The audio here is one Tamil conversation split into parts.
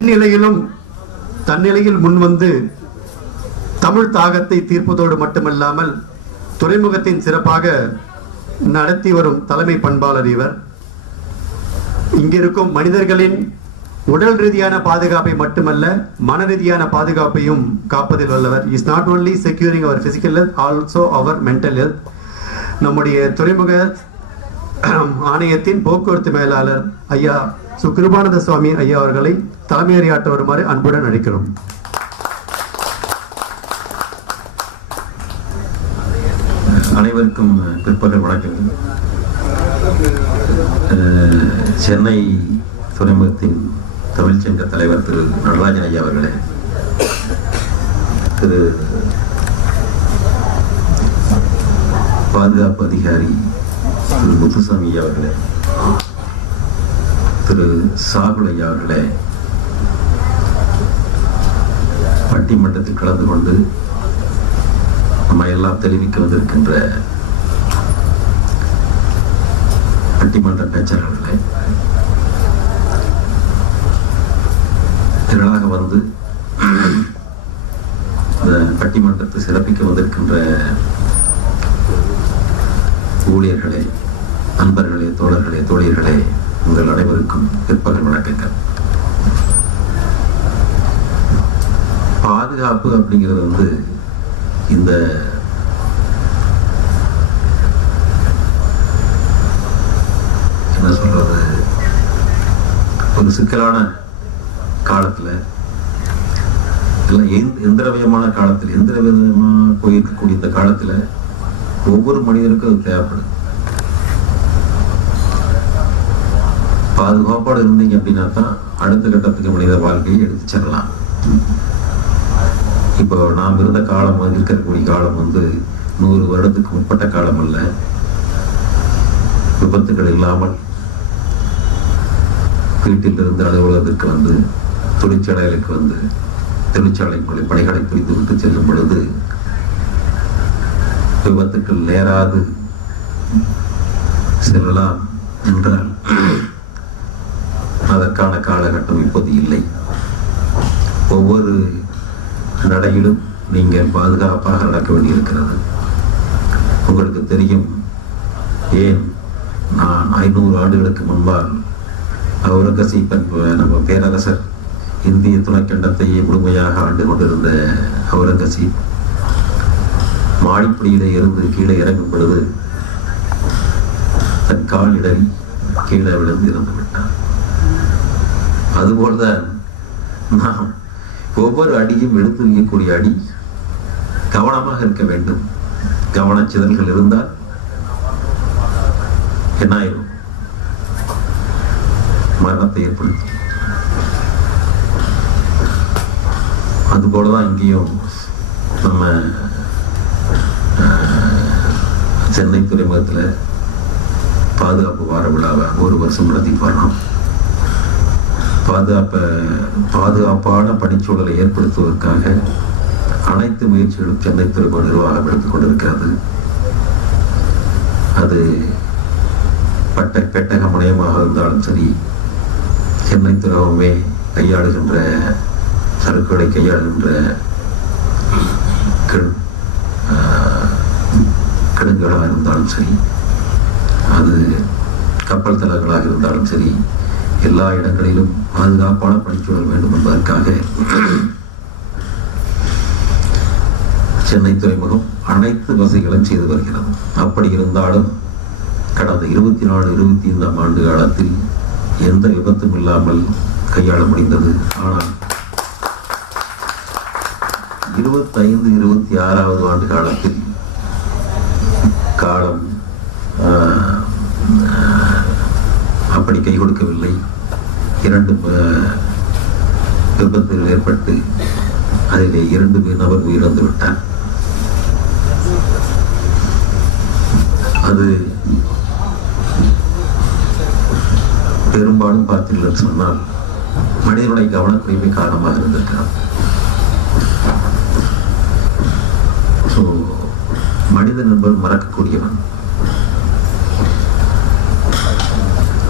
நிலையிலும் தன்னிலையில் முன்வந்து தமிழ் தாகத்தை தீர்ப்பதோடு மட்டுமல்லாமல் துறைமுகத்தின் சிறப்பாக நடத்தி வரும் தலைமை பண்பாளர் இவர். இங்கிருக்கும் மனிதர்களின் உடல் ரீதியான பாதுகாப்பை மட்டுமல்ல, மன ரீதியான பாதுகாப்பையும் காப்பதில் வல்லவர். Is not only securing our physical health, also our mental health. நம்முடைய துறைமுக ஆணையத்தின் போக்குவரத்து மேலாளர் ஐயா கிருபானந்த சுவாமி ஐயா அவர்களை தலைமையேற்று வருமாறு அன்புடன் அழைக்கிறோம். அனைவருக்கும் பிற்பகல் வணக்கம். சென்னை துறைமுகத்தின் தமிழ்ச்சங்க தலைவர் திரு நடராஜன் ஐயா அவர்களே, திரு பாதுகாப்பு அதிகாரி திரு முத்துசாமி ஐயா அவர்களே, திரு சாகுல் ஐயா அவர்களே, பட்டிமன்றத்தில் கலந்து கொண்டு நம்ம எல்லாம் தெரிவிக்க வந்திருக்கின்ற பட்டிமன்ற பேச்சாளர்களே, திரளாக வந்து இந்த பட்டிமன்றத்தை சிறப்பிக்க வந்திருக்கின்ற ஊழியர்களே, நண்பர்களே, தோழர்களே, தோழியர்களே, உங்கள் அனைவருக்கும் பிற்பகல் வணக்கங்கள். பாதுகாப்பு அப்படிங்கிறது வந்து இந்த என்ன சொல்றது, ஒரு சிக்கலான காலத்துல, எந்திரவியமான காலத்தில், எந்திரவியமா போயிருக்கக்கூடிய இந்த காலத்துல ஒவ்வொரு மனிதனுக்கும் அது தேவைப்படும். பாதுகாப்போடு இருந்தீங்க அப்படின்னா தான் அடுத்த கட்டத்துக்கு மனித வாழ்க்கையை எடுத்து செல்லலாம். இப்போ நாம் இருந்த காலம், இருக்கக்கூடிய காலம் வந்து 100 வருடத்துக்கு முற்பட்ட காலம் அல்ல. விபத்துகள் இல்லாமல் வீட்டிலிருந்து அலுவலகத்திற்கு வந்து, தொழிற்சாலைகளுக்கு வந்து, தொழிற்சாலைக்குள்ளே பணிகளை புரிந்து விட்டு செல்லும் பொழுது விபத்துக்கள் நேராது செல்லலாம் என்றால் அதற்கான காலகட்டம் இப்போது இல்லை. ஒவ்வொரு நடையிலும் நீங்கள் பாதுகாப்பாக நடக்க வேண்டியிருக்கிறது. உங்களுக்கு தெரியும், ஏன் நான் 500 ஆண்டுகளுக்கு முன்பால் அவுரங்கசீப் நம்ம பேரரசர் இந்திய துணைக்கண்டத்தையே முழுமையாக ஆண்டு கொண்டிருந்த அவுரங்கசீப் மாடிப்படியில இருந்து கீழே இறங்கும் பொழுது தன் கால் இடறி கீழே விழுந்து இறந்து விட்டார். அதுபோல்தான் நாம் ஒவ்வொரு அடியும் எடுத்து வைக்கக்கூடிய அடி கவனமாக இருக்க வேண்டும். கவனச்சிதல்கள் இருந்தால் என்ன ஆயிரும்? மரணத்தை ஏற்படுத்தும். அதுபோலதான் இங்கேயும் நம்ம சென்னை துறைமுகத்தில் பாதுகாப்பு வார விழாவை 1 வருஷம் நடத்திட்டு வரணும். பாதுகாப்பான பணிச்சூழலை ஏற்படுத்துவதற்காக அனைத்து முயற்சிகளும் சென்னை துறைமுக நிர்வாகம் எடுத்துக் கொண்டிருக்கிறது. அது பெட்டக முனையமாக இருந்தாலும் சரி, சென்னை துறைமுகமே கையாளுகின்ற சரக்குகளை கையாளுகின்ற கிடங்குகளாக இருந்தாலும் சரி, அது கப்பல் தளங்களாக இருந்தாலும் சரி, எல்லா இடங்களிலும் பாதுகாப்பான பணிச்சூழல் வேண்டும் என்பதற்காக சென்னை துறைமுகம் அனைத்து வசதிகளும் செய்து வருகிறது. அப்படி இருந்தாலும் கடந்த 24-25 ஆண்டு காலத்தில் எந்த விபத்தும் இல்லாமல் கையாள முடிந்தது. ஆனால் 25-26வது ஆண்டு காலத்தில் காலம் அப்படி கை கொடுக்கவில்லை. 2 விபத்துகள் ஏற்பட்டு அதிலே 2 நபர் உயிரிழந்து விட்டார். அது பெரும்பாலும் பார்த்தீர்கள் சொன்னால் மனிதனுடைய கவனக்குறைமை காரணமாக இருந்திருக்கிறார். மனிதன் என்பது மறக்கக்கூடியவன்.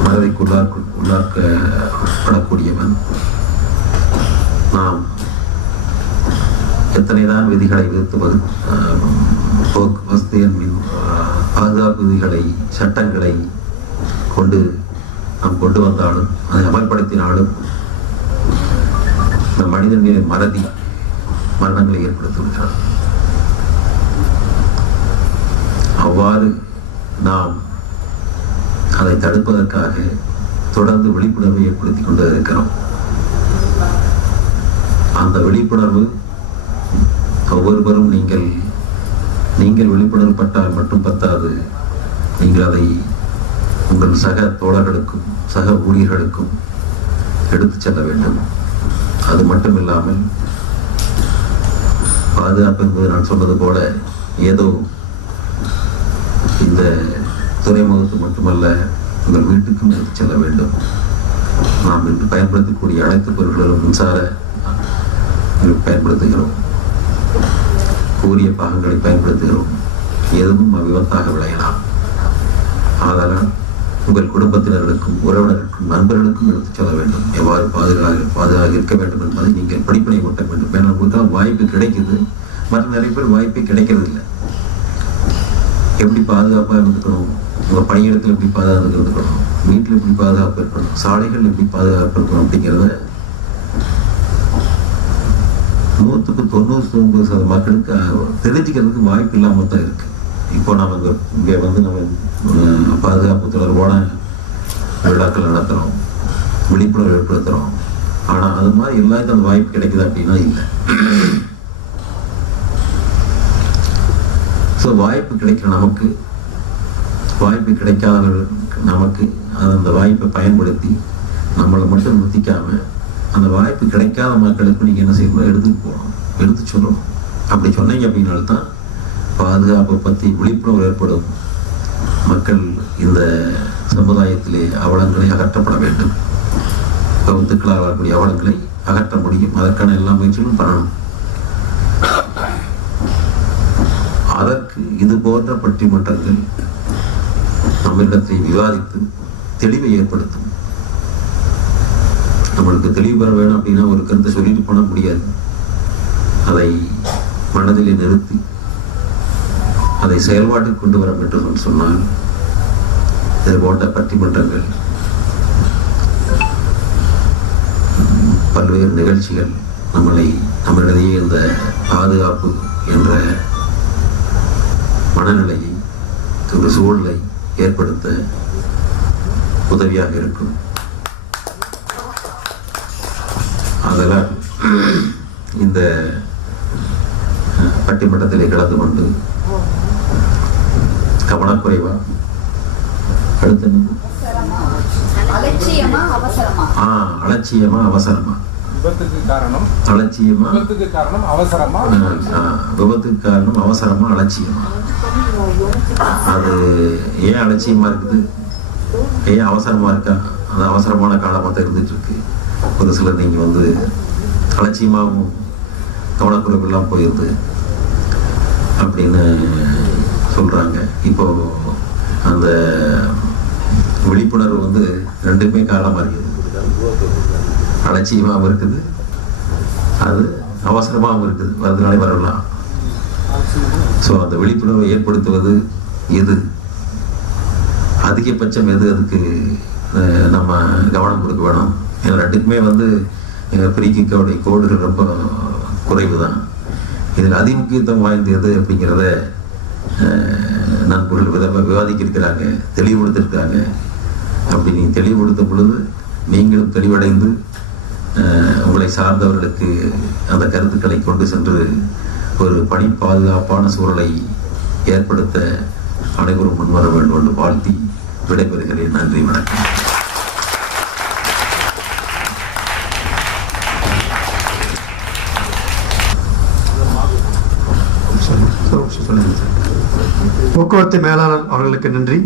மனதை உள்ளாக்கப்படக்கூடியவன். எத்தனைதான் விதிகளை விதித்து போக்குவரத்து பாதுகாப்பு விதிகளை சட்டங்களை கொண்டு நாம் கொண்டு வந்தாலும் அதை அமல்படுத்தினாலும் இந்த மனிதனின் மறதி மரணங்களை ஏற்படுத்துகிறார். அவ்வாறு நாம் அதை தடுப்பதற்காக தொடர்ந்து விழிப்புணர்வை ஏற்படுத்திக் கொண்டு இருக்கிறோம். அந்த விழிப்புணர்வு ஒவ்வொருவரும் நீங்கள் விழிப்புணர்வு பட்டால் மட்டும் பத்தாது, நீங்கள் அதை உங்கள் சக தோழர்களுக்கும் சக ஊழியர்களுக்கும் எடுத்துச் செல்ல வேண்டும். அது மட்டும் இல்லாமல் பாதுகாப்பு என்பது நான் சொன்னது போல ஏதோ இந்த துறைமுகத்து மட்டுமல்ல, உங்கள் வீட்டுக்கும் எடுத்துச் செல்ல வேண்டும். நாம் இன்று பயன்படுத்தக்கூடிய அனைத்து பொருட்களும் மின்சார பயன்படுத்துகிறோம், கூரிய பாகங்களை பயன்படுத்துகிறோம். எதுவும் விபத்தாக விளையலாம். ஆதலால் உங்கள் குடும்பத்தினர்களுக்கும் உறவினர்களுக்கும் நண்பர்களுக்கும் எடுத்துச் செல்ல வேண்டும். எவ்வாறு பாதுகாக இருக்க வேண்டும் என்பதை நீங்கள் படிப்பினை ஓட்ட வேண்டும். ஏன்னா உங்களுக்கு வாய்ப்பு கிடைக்குது, மற்ற நிறைய பேர் வாய்ப்பே கிடைக்கிறது இல்லை. எப்படி பாதுகாப்பாக இருந்துக்கணும், உங்கள் பணியிடத்தில் எப்படி பாதுகாப்பு இருந்துக்கணும், வீட்டில் எப்படி பாதுகாப்பு இருக்கணும், சாலைகள் எப்படி பாதுகாப்பு இருக்கணும் அப்படிங்கிறத 100% மக்களுக்கு தெரிஞ்சுக்கிறதுக்கு வாய்ப்பு இல்லாமல் தான் இருக்கு. இப்போ நம்ம இங்கே நம்ம பாதுகாப்பு தொடர்பான விழாக்கள் நடத்துகிறோம், விழிப்புணர்வு ஏற்படுத்துகிறோம். ஆனால் அது மாதிரி எல்லாருக்கும் அந்த வாய்ப்பு கிடைக்குது அப்படின்னா இல்லை. ஸோ வாய்ப்பு கிடைக்கிற நமக்கு, வாய்ப்பு கிடைக்காதவர்களுக்கு நமக்கு அந்த வாய்ப்பை பயன்படுத்தி நம்மளை மட்டும் நிறுத்திக்காம அந்த வாய்ப்பு கிடைக்காத மக்களுக்கு நீங்கள் என்ன செய்யணும், எடுத்துட்டு போகணும், எடுத்து சொல்லணும். அப்படி சொன்னீங்க அப்படின்னால்தான் பாதுகாப்பை பற்றி விழிப்புணர்வு ஏற்படும். மக்கள் இந்த சமுதாயத்திலே அவலங்களை அகற்றப்பட வேண்டும். விபத்துக்களால் வரக்கூடிய அவலங்களை அகற்ற முடியும். அதற்கான எல்லா முயற்சிகளும் பண்ணணும். அதற்கு இது போன்ற பட்டிமன்றங்கள் நம்மிடத்தை விவாதித்து தெளிவை ஏற்படுத்தும். நம்மளுக்கு தெளிவு பெற வேணும் அப்படின்னா ஒரு கருத்தை சொல்லிட்டு பண்ண முடியாது. அதை மனதிலே நிறுத்தி அதை செயல்பாட்டுக்கு கொண்டு வர வேண்டும் சொன்னால் இது போன்ற பட்டிமன்றங்கள், பல்வேறு நிகழ்ச்சிகள் நம்மளிடையே இந்த பாதுகாப்பு என்ற மனநிலையை, ஒரு சூழலை ஏற்படுத்த உதவியாக இருக்கும். அதனால் இந்த பட்டிமன்றத்திலே கலந்து கொண்டு கவனக்குறைவா அடுத்து அலட்சியமா அவசரமா, அலட்சியமா விபத்துக்கு காரணம் அவசரமா அலட்சியமா. அது ஏன் அலட்சியமா இருக்குது, ஏன் அவசரமா இருக்கா? அது அவசரமான காலமாக தான் இருந்துட்டு இருக்கு. ஒரு சிலர் நீங்க அலட்சியமாகவும் கவனக்குறைவெல்லாம் போயிருது அப்படின்னு சொல்றாங்க. இப்போ அந்த விழிப்புணர்வு ரெண்டுமே காலமா இருக்குது. அலட்சியமாகவும் இருக்குது, அது அவசரமாகவும் இருக்குது, வரதுனாலே வரலாம். ஸோ அந்த விழிப்புணர்வை ஏற்படுத்துவது எது, அதிகபட்சம் எது, அதுக்கு நம்ம கவனம் கொடுக்க வேணும். ஏன்னா ரெண்டுக்குமே பிரிக்கோடைய கோடுகள் ரொம்ப குறைவு தான். இதில் அதிமுக்கியத்துவம் வாய்ந்தது அப்படிங்கிறத நண்பர்கள் விவாதிக்கிறாங்க, தெளிவுபடுத்திருக்காங்க. அப்படி நீங்கள் தெளிவுபடுத்தும் பொழுது நீங்களும் தெளிவடைந்து உங்களை சார்ந்தவர்களுக்கு அந்த கருத்துக்களை கொண்டு சென்று ஒரு பணி பாதுகாப்பான சூழலை ஏற்படுத்த அனைவரும் முன்வர வேண்டும் என்று வாழ்த்தி விடைபெறுகிறேன். நன்றி, வணக்கம். போக்குவரத்து மேலாளர் அவர்களுக்கு நன்றி.